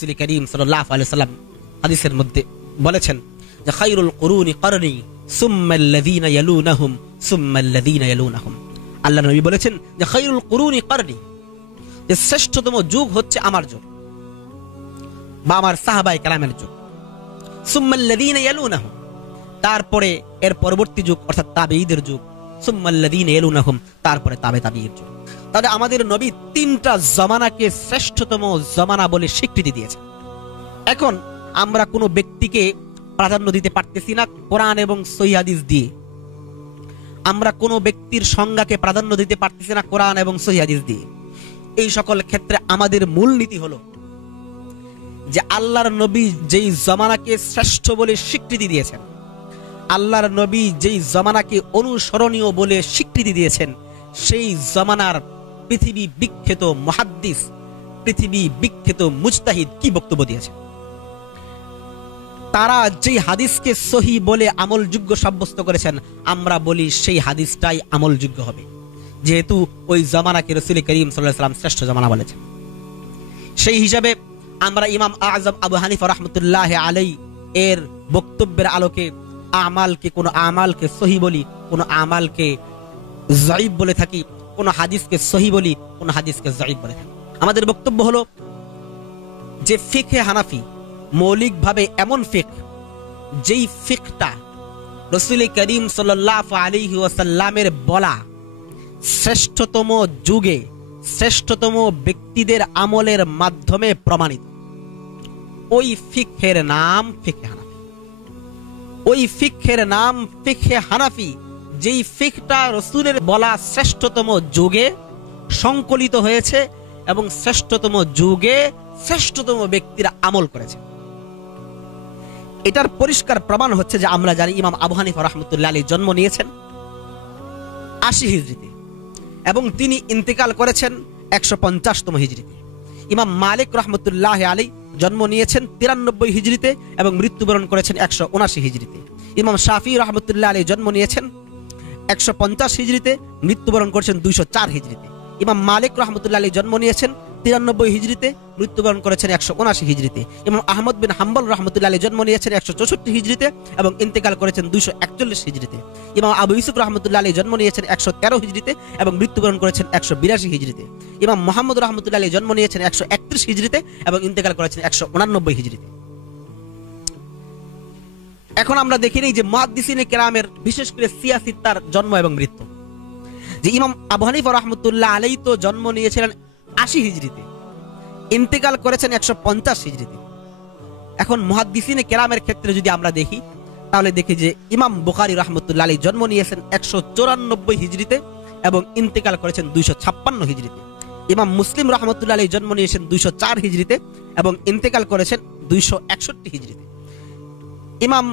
রাসূল করিম সাল্লাল্লাহু আলাইহি ওয়াসাল্লাম হাদিসের মধ্যে বলেছেন যে খায়রুল কুরুনি করনি সুম্মাল্লাযীনা ইয়ালুনাহুম সুম্মাল্লাযীনা ইয়ালুনাহুম। আল্লাহর নবী বলেছেন যে খায়রুল কুরুনি করনি, যে শ্রেষ্ঠতম যুগ হচ্ছে আমার যুগ বা আমার সাহাবায়ে কেরামের যুগ। সুম্মাল্লাযীনা ইয়ালুনাহুম, তারপরে এর পরবর্তী যুগ অর্থাৎ তাবেঈদের যুগ। সুম্মাল্লাযীনা ইয়ালুনাহুম, তারপরে তাবেঈর যুগ। তাহলে আমাদের নবী তিনটা জমানাকে শ্রেষ্ঠতম জমানা বলে স্বীকৃতি দিয়েছেন। এখন আমরা কোনো ব্যক্তিকে প্রাধান্য দিতে পারতেছি না কোরআন এবং সহিহ হাদিস দিয়ে। আমরা কোনো ব্যক্তির সংজ্ঞাকে প্রাধান্য দিতে পারতেছি না কোরআন এবং সহিহ হাদিস দিয়ে। এই সকল ক্ষেত্রে আমাদের মূল নীতি হলো যে আল্লাহর নবী যেই জমানাকে শ্রেষ্ঠ বলে স্বীকৃতি দিয়েছেন, আল্লাহর নবী যেই জমানাকে অনুসরণীয় বলে স্বীকৃতি দিয়েছেন, সেই জমানার পৃথিবী বিখ্যাত মুহাদ্দিস, পৃথিবী বিখ্যাত মুজতাহিদ কি বক্তব্য দিয়েছে। তারা যেই হাদিসকে সহিহ বলে আমলযোগ্য সাব্যস্ত করেছেন, আমরা বলি সেই হাদিসটাই আমলযোগ্য হবে, যেহেতু ওই জমানাকে রাসূল করিম সাল্লাল্লাহু আলাইহি ওয়াসাল্লাম শ্রেষ্ঠ জমানা বলেছেন। সেই হিসাবে আমরা ইমাম আযম আবু হানিফা রাহমাতুল্লাহি আলাইহি এর বক্তব্যের আলোকে কোন আমালকে সহিহ বলি, কোন আমালকে যায়ীফ বলে থাকি, কোন হাদিসকে সহিহ বলি, কোন হাদিসকে যায়ীফ বলে থাকি। আমাদের বক্তব্য হলো যে ফিকহে হানাফি মৌলিকভাবে এমন ফিকহ, যেই ফিকহটা রাসূল করিম সাল্লাল্লাহু আলাইহি ওয়াসাল্লামের বলা শ্রেষ্ঠতম যুগে শ্রেষ্ঠতম ব্যক্তিদের আমলের মাধ্যমে প্রমাণিত, ওই ফিকহের নাম ফিকহে হানাফি। ওই ফিকহের নাম ফিকহে হানাফি, যেই ফিকহটা রাসূলের বলা শ্রেষ্ঠতম যুগে সংকলিত হয়েছে এবং শ্রেষ্ঠতম যুগে শ্রেষ্ঠতম ব্যক্তিরা আমল করেছে। এটার পরিষ্কার প্রমাণ হচ্ছে যে আমরা জানি ইমাম আবু হানিফা রাহমাতুল্লাহি আলাইহি জন্ম নিয়েছেন ৮০ হিজরিতে এবং তিনি ইন্তেকাল করেছেন ১৫০তম হিজরিতে। ইমাম মালিক রাহমাতুল্লাহি আলাইহি জন্ম নিয়েছেন ৯৩ হিজরিতে এবং মৃত্যুবরণ করেছেন ১৭৯ হিজরিতে। ইমাম শাফিঈ রাহমাতুল্লাহি আলাইহি জন্ম নিয়েছেন ১৫০ হিজরিতে, মৃত্যুবরণ করেছেন ২০৪ হিজরিতে। ইমাম মালিক রাহমাতুল্লাহি আলাইহি জন্ম নিয়েছেন ৯৩ হিজরিতে, মৃত্যুবরণ করেছেন ১৭৯ হিজরিতে। ইমাম আহমদ বিন হাম্বল রাহমাতুল্লাহি আলাইহি জন্ম নিয়েছেন ১৬৪ হিজরিতে এবং ইন্তেকাল করেছেন ২৪১ হিজরিতে। ইমাম আবু ইউসুফ রাহমাতুল্লাহি আলাইহি জন্ম নিয়েছেন ১১৩ হিজরিতে এবং মৃত্যুবরণ করেছেন ১৮২ হিজরিতে। ইমাম মুহাম্মদ রাহমাতুল্লাহি আলাইহি জন্ম নিয়েছেন ১৩১ হিজরিতে এবং ইন্তেকাল করেছেন ১৮৯ হিজরিতে। এখন আমরা দেখি নেই যে মুহাদ্দিসিনে কেরামের বিশেষ করে সিয়াসিত্তার জন্ম এবং মৃত্যু। যে ইমাম আবু হানিফা রাহমাতুল্লাহি আলাইহি তো জন্ম নিয়েছিলেন ৮০ হিজরিতে, ইন্তেকাল করেছেন ১৫০ হিজরিতে। এখন মুহাদ্দিসিনে কেরামের ক্ষেত্রে যদি আমরা দেখি তাহলে দেখি যে ইমাম বুখারী রাহমাতুল্লাহি আলাইহি জন্ম নিয়েছেন ১৯৪ হিজরিতে এবং ইন্তেকাল করেছেন ২৫৬ হিজরিতে। ইমাম মুসলিম রাহমাতুল্লাহি আলাইহি জন্ম নিয়েছেন ২০৪ হিজরিতে এবং ইন্তেকাল করেছেন ২৬১ হিজরিতে। ইমাম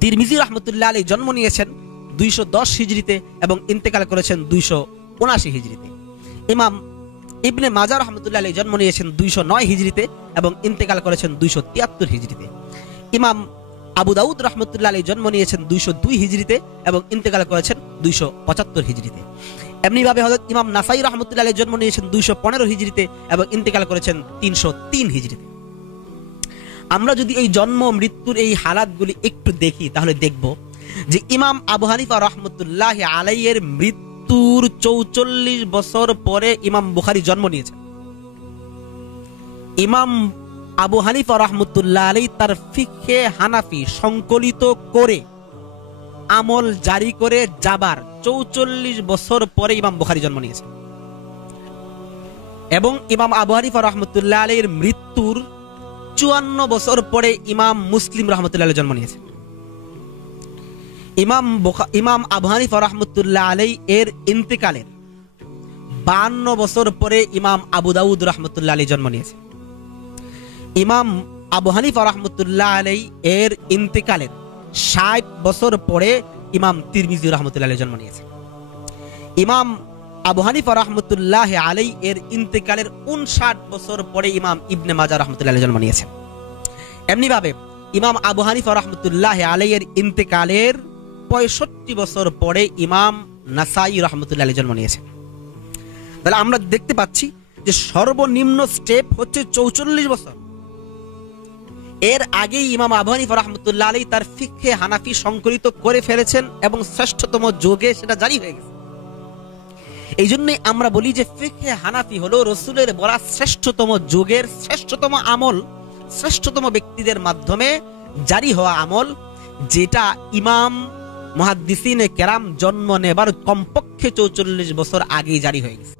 তিরমিজি রাহমাতুল্লাহি আলাইহি জন্ম নিয়েছেন ২১০ হিজরিতে এবং ইন্তেকাল করেছেন ২৭৯ হিজরিতে। ইমাম ইবনে মাজাহ রাহমাতুল্লাহি আলাইহি জন্ম নিয়েছেন ২০৯ হিজরিতে এবং ইন্তেকাল করেছেন ২৭৩ হিজরিতে। ইমাম আবু দাউদ রাহমাতুল্লাহি আলাইহি জন্ম নিয়েছেন ২০২ হিজরিতে এবং ইন্তেকাল করেছেন ২৭৫ হিজরিতে। এমনি ভাবে হযরত ইমাম নাসাই রাহমাতুল্লাহি আলাইহি জন্ম নিয়েছেন ২১৫ হিজরিতে এবং ইন্তেকাল করেছেন ৩০৩ হিজরিতে। আমরা যদি এই জন্ম মৃত্যুর এই হালাতগুলি একটু দেখি তাহলে দেখব যে ইমাম আবু হানিফা রাহমাতুল্লাহি আলাইহি এর মৃত্যুর ৪৪ বছর পরে ইমাম বুখারী জন্ম নিয়েছেন। ইমাম আবু হানিফা রাহমাতুল্লাহি আলাইহি তার ফিকহে হানাফি সংকলিত করে আমল জারি করে যাবার ৪৪ বছর পরে ইমাম বুখারী জন্ম নিয়েছেন এবং ইমাম আবু হানিফা রাহমাতুল্লাহি আলাইহির মৃত্যুর ৫৪ বছর পরে ইমাম মুসলিম রাহমাতুল্লাহি আলাইহি জন্ম নিয়েছেন। ইমাম আবু হানিফা রাহমাতুল্লাহি আলাইহি এর ইন্তেকালের ৫২ বছর পরে ইমাম আবু দাউদ রাহমাতুল্লাহি আলাইহি জন্ম নিয়েছেন। ইমাম আবু হানিফা রাহমাতুল্লাহি আলাইহি এর ইন্তেকালের ৬০ বছর পরে ইমাম তিরমিজি রাহমাতুল্লাহি আলাইহি জন্ম নিয়েছেন। ইমাম আবু হানিফা রাহমাতুল্লাহি আলাইহি এর ইন্তেকালের ৫৯ বছর পরে ইমাম ইবনে মাজাহ রাহমাতুল্লাহি আলাইহি জন্ম নিয়েছেন। এমনি ভাবে ইমাম আবু হানিফা রাহমাতুল্লাহি আলাইহি এর ইন্তেকালের ৬৫ বছর পরে ইমাম নাসাই রাহমাতুল্লাহি আলাইহি জন্ম নিয়েছেন। তাহলে আমরা দেখতে পাচ্ছি যে সর্বনিম্ন স্টেপ হচ্ছে 44 বছর। এর আগেই ইমাম আবু হানিফা রাহমাতুল্লাহ আলাইহি তার ফিকহে হানাফি সংকলিত করে ফেলেছেন এবং শ্রেষ্ঠতম যুগে সেটা জারি হয়ে গেছে। এই জন্যই আমরা বলি যে ফিকহে হানাফি হলো রসুলের বলা শ্রেষ্ঠতম যুগের শ্রেষ্ঠতম আমল, শ্রেষ্ঠতম ব্যক্তিদের মাধ্যমে জারি হওয়া আমল, যেটা ইমাম মুহাদ্দিসিনে কেরাম জন্ম নেবার কমপক্ষে 44 বছর আগেই জারি হয়ে গেছে।